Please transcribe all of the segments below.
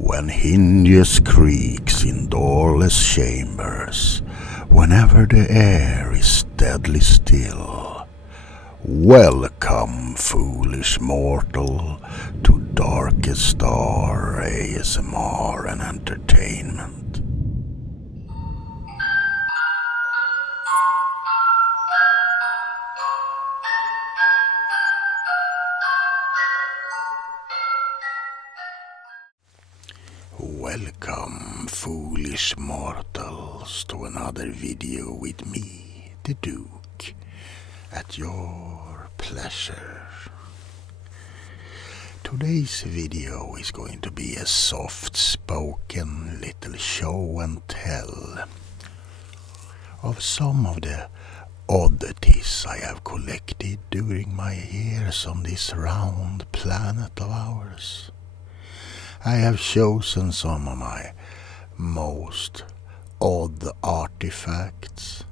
When hinges creaks in doorless chambers, whenever the air is deadly still, welcome, foolish mortal, to Darkest Star ASMR and Entertainment. Welcome, foolish mortals, to another video with me, the Duke, at your pleasure. Today's video is going to be a soft-spoken little show and tell of some of the oddities I have collected during my years on this round planet of ours. I have chosen some of my most odd artifacts,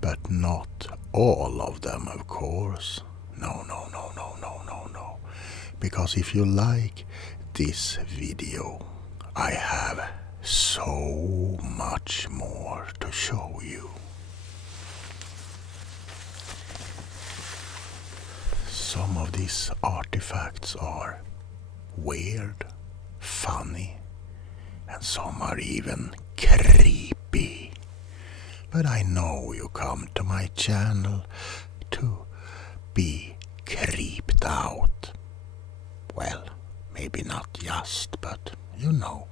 but not all of them, of course. No. Because if you like this video, I have so much more to show you. Some of these artifacts are weird, funny, and some are even creepy. But I know you come to my channel to be creeped out. Well, maybe not just, but you know.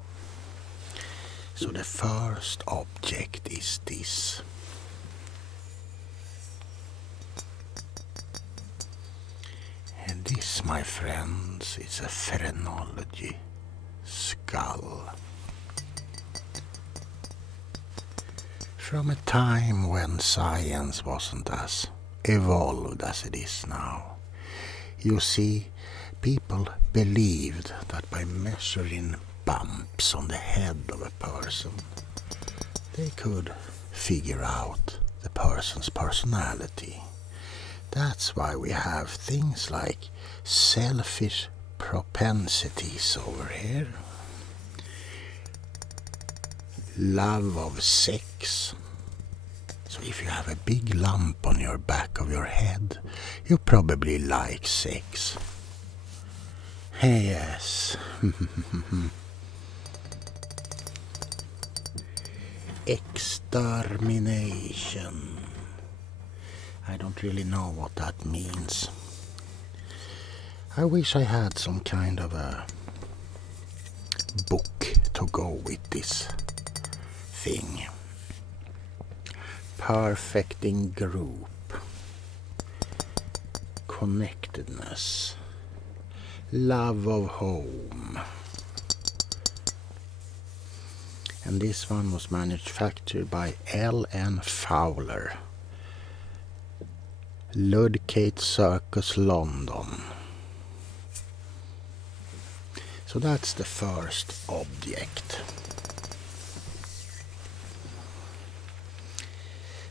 So the first object is this. And this, my friends, is a phrenology skull. From a time when science wasn't as evolved as it is now. You see, people believed that by measuring bumps on the head of a person, they could figure out the person's personality. That's why we have things like selfish propensities over here, love of sex. So if you have a big lump on your back of your head, you probably like sex. Yes. Extermination. I don't really know what that means. I wish I had some kind of a book to go with this thing. Perfecting group. Connectedness. Love of home. And this one was manufactured by L.N. Fowler. Ludgate Circus, London. So that's the first object.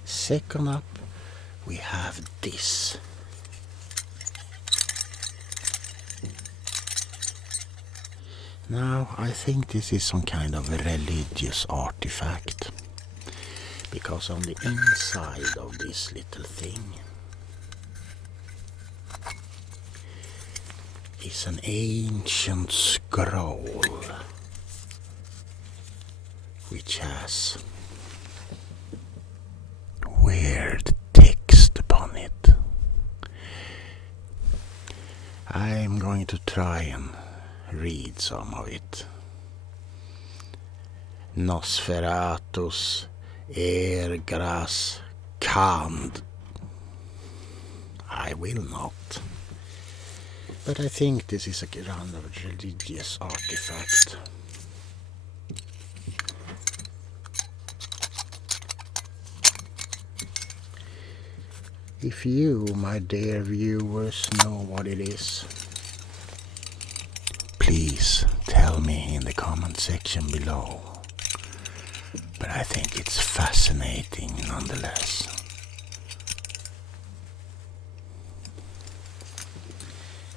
Second up, we have this. Now, I think this is some kind of a religious artifact, because on the inside of this little thing is an ancient scroll which has weird text upon it. I'm going to try and read some of it. Nosferatus ergras cant. I will not. But I think this is a kind of religious artifact. If you, my dear viewers, know what it is, please tell me in the comment section below. But I think it's fascinating nonetheless.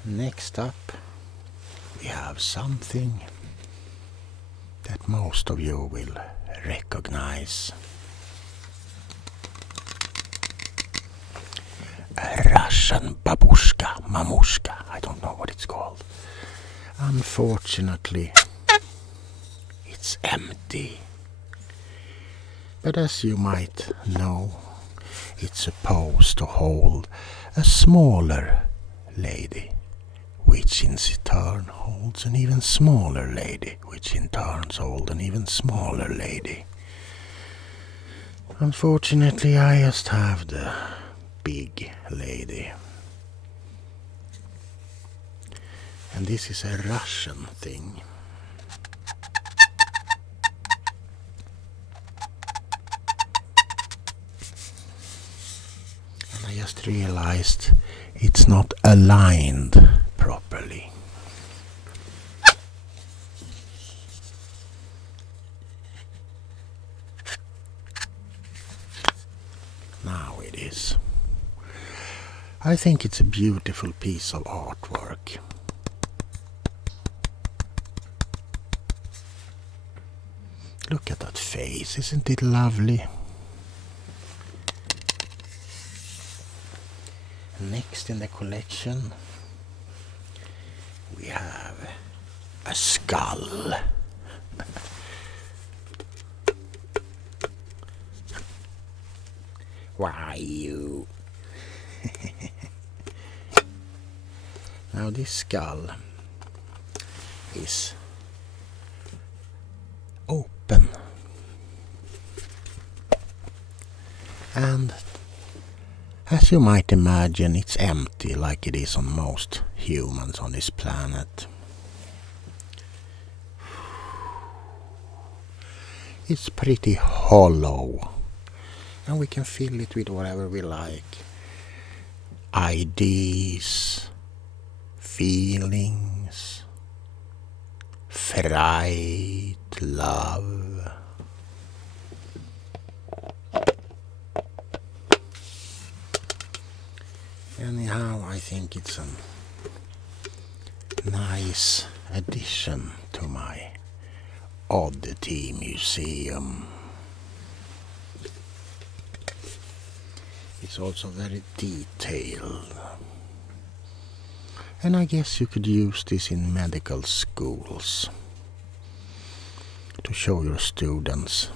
Next up, we have something that most of you will recognize. A Russian babushka, mamushka, I don't know what it's called. Unfortunately, it's empty. But as you might know, it's supposed to hold a smaller lady, which in turn holds an even smaller lady, which in turn holds an even smaller lady. Unfortunately, I just have the big lady. And this is a Russian thing. And I just realized it's not aligned properly. Now it is. I think it's a beautiful piece of artwork. Look at that face, isn't it lovely? Next in the collection we have a skull. Why you? Now this skull is open, and as you might imagine, it's empty like it is on most humans on this planet. It's pretty hollow, and we can fill it with whatever we like. Ideas, feelings, fright, love. Anyhow, I think it's a nice addition to my oddity museum. It's also very detailed. And I guess you could use this in medical schools to show your students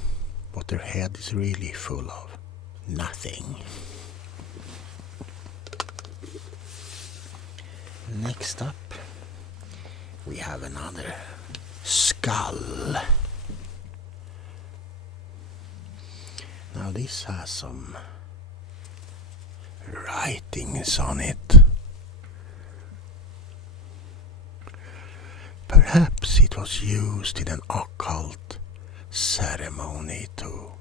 what their head is really full of. Nothing. Next up, we have another skull. Now this has some writings on it. Perhaps it was used in an occult ceremony to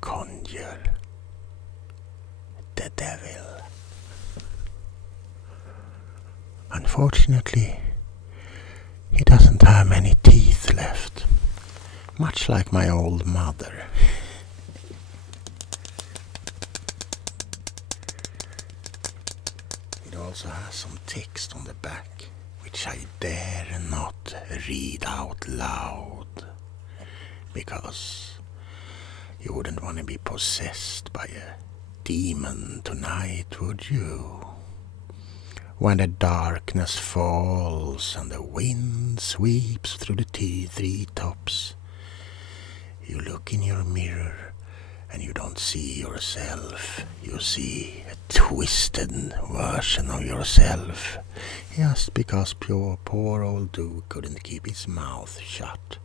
conjure the devil. Unfortunately, he doesn't have many teeth left, much like my old mother. It also has some text on the back, which I dare not read out loud, because you wouldn't want to be possessed by a demon tonight, would you? When the darkness falls and the wind sweeps through the tree tops, you look in your mirror and you don't see yourself. You see a twisted version of yourself, just because poor old Duke couldn't keep his mouth shut.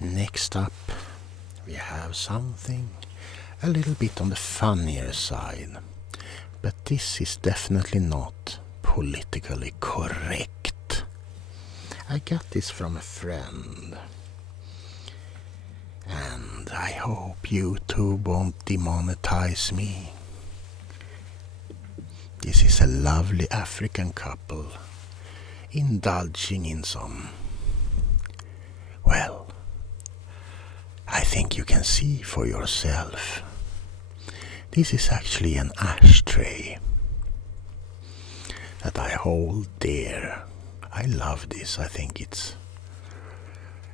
Next up, we have something a little bit on the funnier side, but this is definitely not politically correct. I got this from a friend, and I hope YouTube won't demonetize me. This is a lovely African couple indulging in some, well, I think you can see for yourself. This is actually an ashtray that I hold dear. I love this. I think it's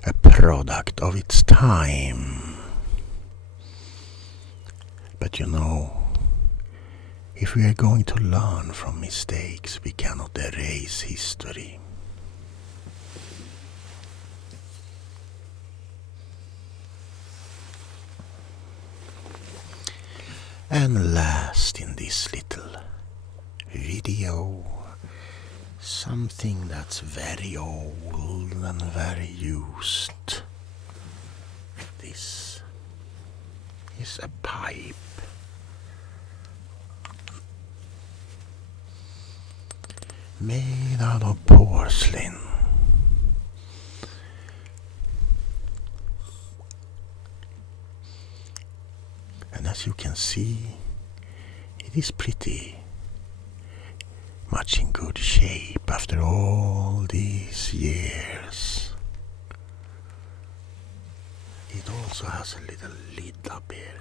a product of its time. But you know, if we are going to learn from mistakes, we cannot erase history. And last in this little video, something that's very old and very used. This is a pipe. Made out of porcelain. And as you can see, it is pretty much in good shape after all these years. It also has a little lid up here.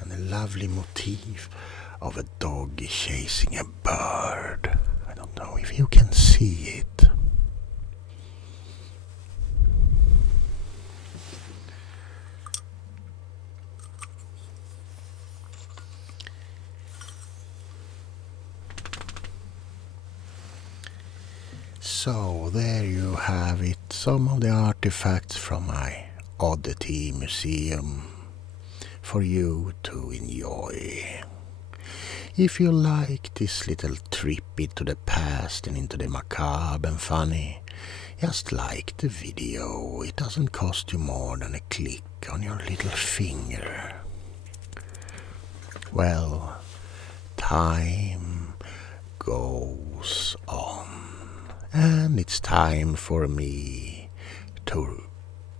And a lovely motif of a dog chasing a bird. I don't know if you can see it. So there you have it, some of the artifacts from my oddity museum for you to enjoy. If you like this little trip into the past and into the macabre and funny, just like the video. It doesn't cost you more than a click on your little finger. Well, time goes on. And it's time for me to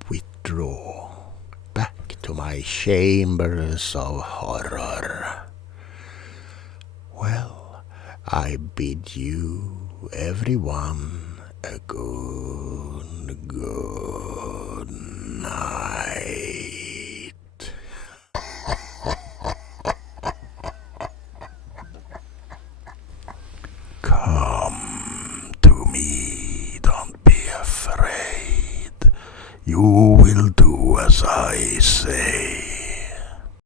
withdraw back to my chambers of horror. Well, I bid you, everyone, a good night. Come to me, don't be afraid. You will do as I say.